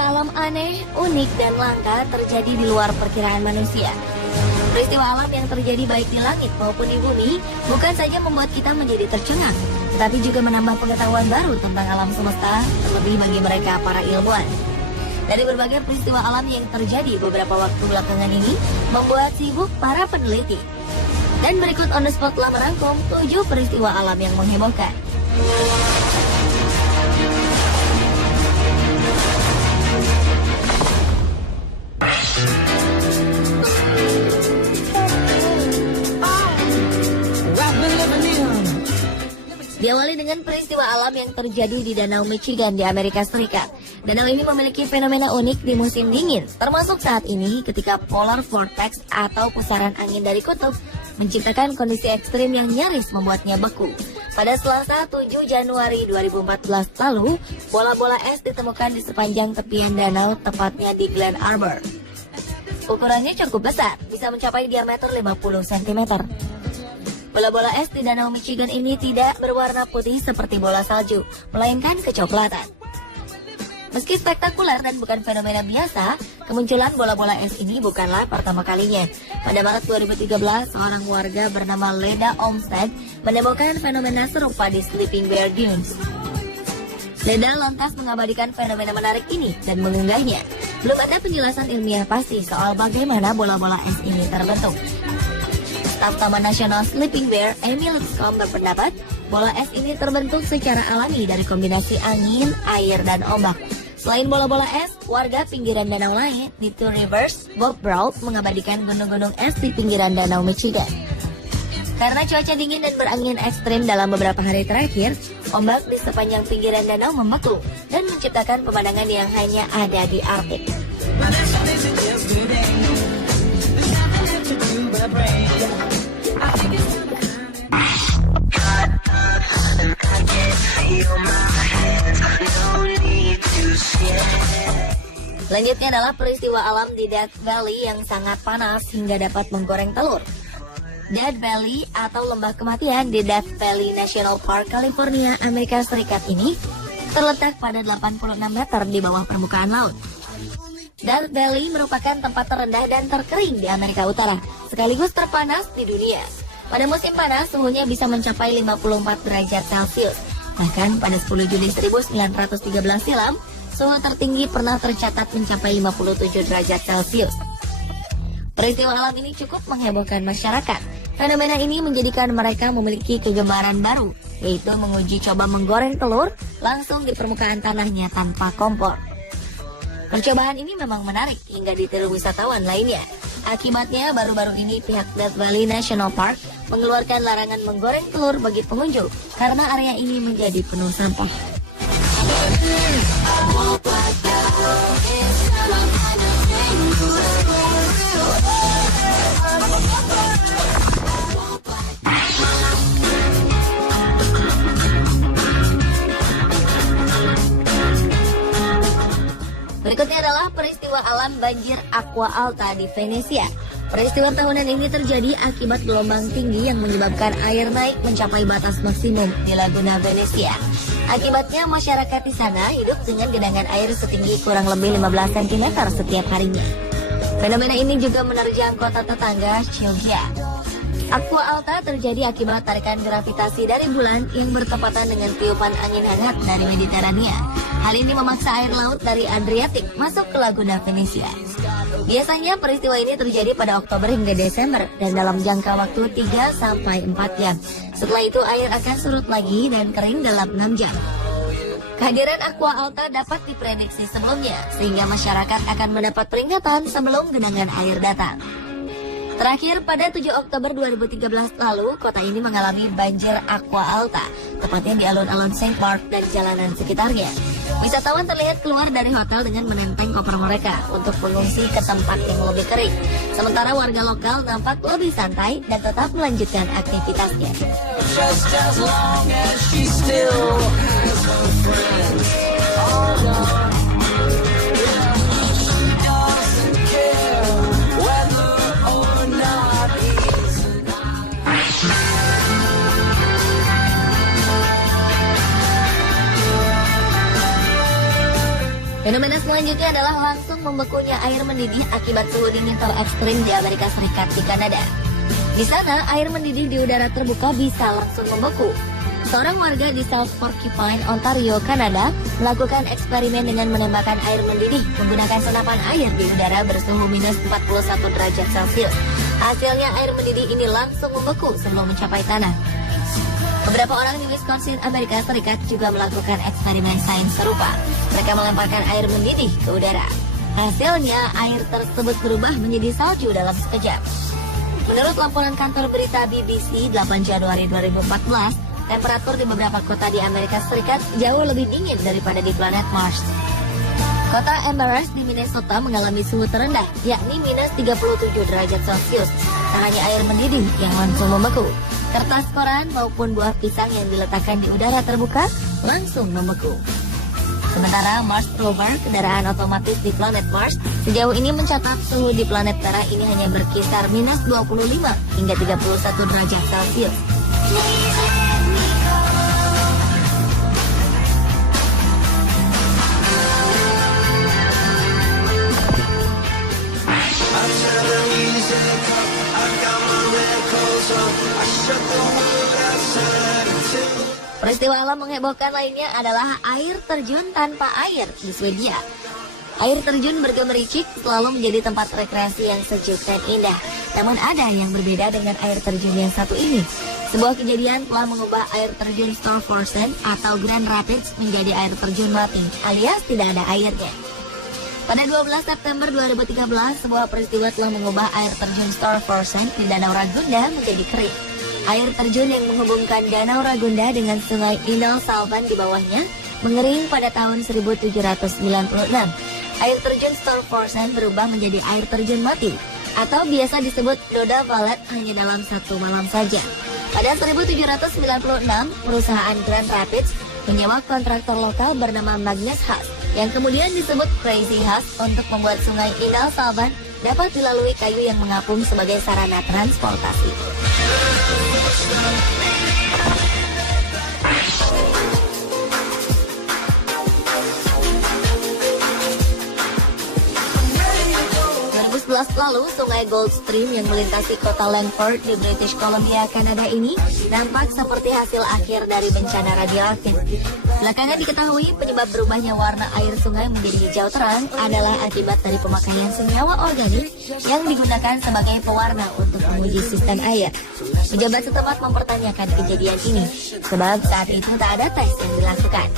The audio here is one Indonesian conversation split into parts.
peristiwa alam aneh, unik, dan langka terjadi di luar perkiraan manusia. Peristiwa alam yang terjadi baik di langit maupun di bumi bukan saja membuat kita menjadi tercengang, tetapi juga menambah pengetahuan baru tentang alam semesta, terlebih bagi mereka para ilmuwan. Dari berbagai peristiwa alam yang terjadi beberapa waktu belakangan ini membuat sibuk para peneliti. Dan berikut On The Spot telah merangkum 7 peristiwa alam yang menghebohkan. Diawali dengan peristiwa alam yang terjadi di Danau Michigan di Amerika Serikat. Danau ini memiliki fenomena unik di musim dingin, termasuk saat ini ketika polar vortex atau pusaran angin dari kutub menciptakan kondisi ekstrim yang nyaris membuatnya beku. Pada Selasa 7 Januari 2014 lalu, bola-bola es ditemukan di sepanjang tepian danau, tepatnya di Glen Arbor. Ukurannya cukup besar, bisa mencapai diameter 50 cm. Bola-bola es di Danau Michigan ini tidak berwarna putih seperti bola salju, melainkan kecoklatan. Meski spektakuler dan bukan fenomena biasa, kemunculan bola-bola es ini bukanlah pertama kalinya. Pada Maret 2013, seorang warga bernama Leda Olmsted menemukan fenomena serupa di Sleeping Bear Dunes. Leda lantas mengabadikan fenomena menarik ini dan mengunggahnya. Belum ada penjelasan ilmiah pasti soal bagaimana bola-bola es ini terbentuk. Staf Taman Nasional Sleeping Bear, Amy Lipscomb berpendapat bola es ini terbentuk secara alami dari kombinasi angin, air, dan ombak. Selain bola-bola es, warga pinggiran danau lain di Two Rivers, Bob Brault mengabadikan gunung-gunung es di pinggiran Danau Michigan. Karena cuaca dingin dan berangin ekstrim dalam beberapa hari terakhir, ombak di sepanjang pinggiran danau membeku dan menciptakan pemandangan yang hanya ada di Arktik. Selanjutnya adalah peristiwa alam di Death Valley yang sangat panas hingga dapat menggoreng telur. Death Valley atau lembah kematian di Death Valley National Park, California, Amerika Serikat ini terletak pada 86 meter di bawah permukaan laut. Death Valley merupakan tempat terendah dan terkering di Amerika Utara, sekaligus terpanas di dunia. Pada musim panas, suhunya bisa mencapai 54 derajat Celcius. Bahkan pada 10 Juli 1913 silam, suhu tertinggi pernah tercatat mencapai 57 derajat Celcius. Peristiwa alam ini cukup menghebohkan masyarakat. Fenomena ini menjadikan mereka memiliki kegemaran baru, yaitu menguji coba menggoreng telur langsung di permukaan tanahnya tanpa kompor. Percobaan ini memang menarik hingga ditiru wisatawan lainnya. Akibatnya, baru-baru ini pihak Death Valley National Park mengeluarkan larangan menggoreng telur bagi pengunjung karena area ini menjadi penuh sampah. Berikutnya adalah peristiwa alam banjir Aqua Alta di Venesia. Peristiwa tahunan ini terjadi akibat gelombang tinggi yang menyebabkan air naik mencapai batas maksimum di Laguna Venezia. Akibatnya masyarakat di sana hidup dengan genangan air setinggi kurang lebih 15 cm setiap harinya. Fenomena ini juga menerjang kota tetangga Chioggia. Aqua Alta terjadi akibat tarikan gravitasi dari bulan yang bertepatan dengan tiupan angin hangat dari Mediterania. Hal ini memaksa air laut dari Adriatik masuk ke Laguna Venezia. Biasanya peristiwa ini terjadi pada Oktober hingga Desember dan dalam jangka waktu 3-4 jam. Setelah itu air akan surut lagi dan kering dalam 6 jam. Kehadiran Aqua Alta dapat diprediksi sebelumnya, sehingga masyarakat akan mendapat peringatan sebelum genangan air datang. Terakhir, pada 7 Oktober 2013 lalu, kota ini mengalami banjir Aqua Alta, tepatnya di alun-alun St. Mark dan jalanan sekitarnya. Wisatawan terlihat keluar dari hotel dengan menenteng koper mereka untuk mengungsi ke tempat yang lebih kering. Sementara warga lokal nampak lebih santai dan tetap melanjutkan aktivitasnya. Fenomena selanjutnya adalah langsung membekunya air mendidih akibat suhu dingin terekstrim di Amerika Serikat di Kanada. Di sana, air mendidih di udara terbuka bisa langsung membeku. Seorang warga di South Porcupine, Ontario, Kanada, melakukan eksperimen dengan menembakkan air mendidih menggunakan senapan air di udara bersuhu minus 41 derajat Celcius. Hasilnya air mendidih ini langsung membeku sebelum mencapai tanah. Beberapa orang di Wisconsin, Amerika Serikat juga melakukan eksperimen sains serupa. Mereka melemparkan air mendidih ke udara. Hasilnya, air tersebut berubah menjadi salju dalam sekejap. Menurut laporan kantor berita BBC 8 Januari 2014, temperatur di beberapa kota di Amerika Serikat jauh lebih dingin daripada di planet Mars. Kota Amherst di Minnesota mengalami suhu terendah, yakni minus 37 derajat Celcius. Tak hanya air mendidih yang langsung membeku, kertas koran maupun buah pisang yang diletakkan di udara terbuka langsung membeku. Sementara Mars Rover, kendaraan otomatis di planet Mars, sejauh ini mencatat suhu di planet Terra ini hanya berkisar minus 25 hingga 31 derajat Celcius. Peristiwa alam menghebohkan lainnya adalah air terjun tanpa air di Swedia. Air terjun bergemericik selalu menjadi tempat rekreasi yang sejuk dan indah. Namun ada yang berbeda dengan air terjun yang satu ini. Sebuah kejadian telah mengubah air terjun Storforsen atau Grand Rapids menjadi air terjun mati, alias tidak ada airnya. Pada 12 September 2013, sebuah peristiwa telah mengubah air terjun Storforsen di Danau Ragunda menjadi kering. Air terjun yang menghubungkan Danau Ragunda dengan Sungai Indalsalvan di bawahnya mengering pada tahun 1796. Air terjun Storforsen berubah menjadi air terjun mati atau biasa disebut Doda Valet hanya dalam satu malam saja. Pada 1796, perusahaan Grand Rapids menyewa kontraktor lokal bernama Magnus Haas yang kemudian disebut Crazy Haas untuk membuat Sungai Indalsalvan dapat dilalui kayu yang mengapung sebagai sarana transportasi. Lalu, Sungai Gold Stream yang melintasi kota Langford di British Columbia, Kanada ini nampak seperti hasil akhir dari bencana radioaktif. Belakangan diketahui penyebab berubahnya warna air sungai menjadi hijau terang adalah akibat dari pemakaian senyawa organik yang digunakan sebagai pewarna untuk menguji sistem air. Pejabat setempat mempertanyakan kejadian ini, sebab saat itu tak ada tes yang dilakukan.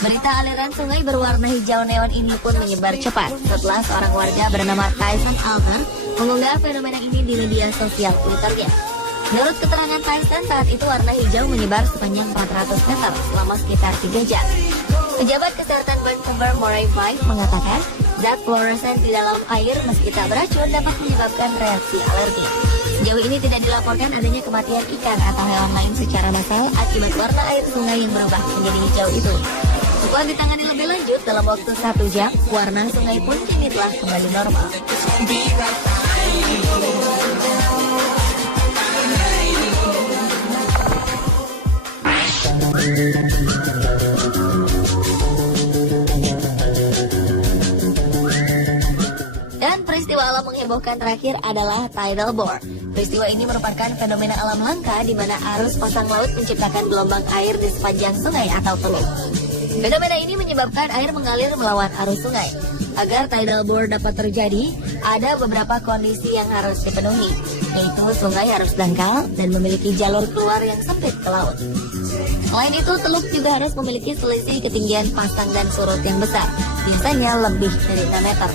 Berita aliran sungai berwarna hijau neon ini pun menyebar cepat setelah seorang warga bernama Tyson Alter mengunggah fenomena ini di media sosial Twitternya. Menurut keterangan Tyson, saat itu warna hijau menyebar sepanjang 400 meter selama sekitar 3 jam. Pejabat kesehatan Vancouver, Murray Fife, mengatakan zat fluoresen di dalam air meski tak beracun dapat menyebabkan reaksi alergi. Sejauh ini tidak dilaporkan adanya kematian ikan atau hewan lain secara massal akibat warna air sungai yang berubah menjadi hijau itu. Setelah ditangani lebih lanjut dalam waktu 1 jam, warna sungai pun kini telah kembali normal. Dan peristiwa alam menghebohkan terakhir adalah tidal bore. Peristiwa ini merupakan fenomena alam langka di mana arus pasang laut menciptakan gelombang air di sepanjang sungai atau teluk. Fenomena ini menyebabkan air mengalir melawan arus sungai. Agar tidal bore dapat terjadi, ada beberapa kondisi yang harus dipenuhi, yaitu sungai harus dangkal dan memiliki jalur keluar yang sempit ke laut. Selain itu, teluk juga harus memiliki selisih ketinggian pasang dan surut yang besar, biasanya lebih dari 6 meter.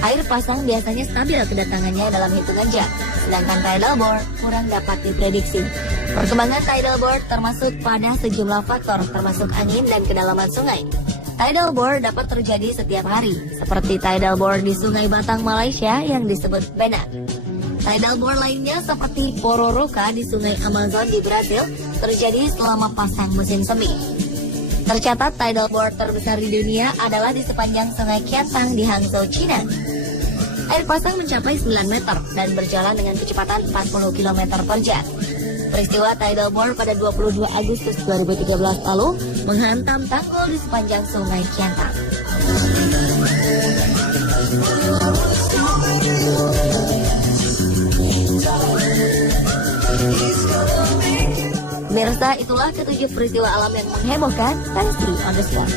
Air pasang biasanya stabil kedatangannya dalam hitungan jam, sedangkan tidal bore kurang dapat diprediksi. Perkembangan tidal bore termasuk pada sejumlah faktor, termasuk angin dan kedalaman sungai. Tidal bore dapat terjadi setiap hari, seperti tidal bore di Sungai Batang, Malaysia yang disebut Bena. Tidal bore lainnya seperti Pororoca di Sungai Amazon di Brasil terjadi selama pasang musim semi. Tercatat tidal bore terbesar di dunia adalah di sepanjang Sungai Qiantang di Hangzhou, China. Air pasang mencapai 9 meter dan berjalan dengan kecepatan 40 km per jam. Peristiwa tidal bore pada 22 Agustus 2013 lalu menghantam tanggul di sepanjang Sungai Ciantan. Pemirsa, itulah ketujuh peristiwa alam yang menghebohkan Pasti on the Spot.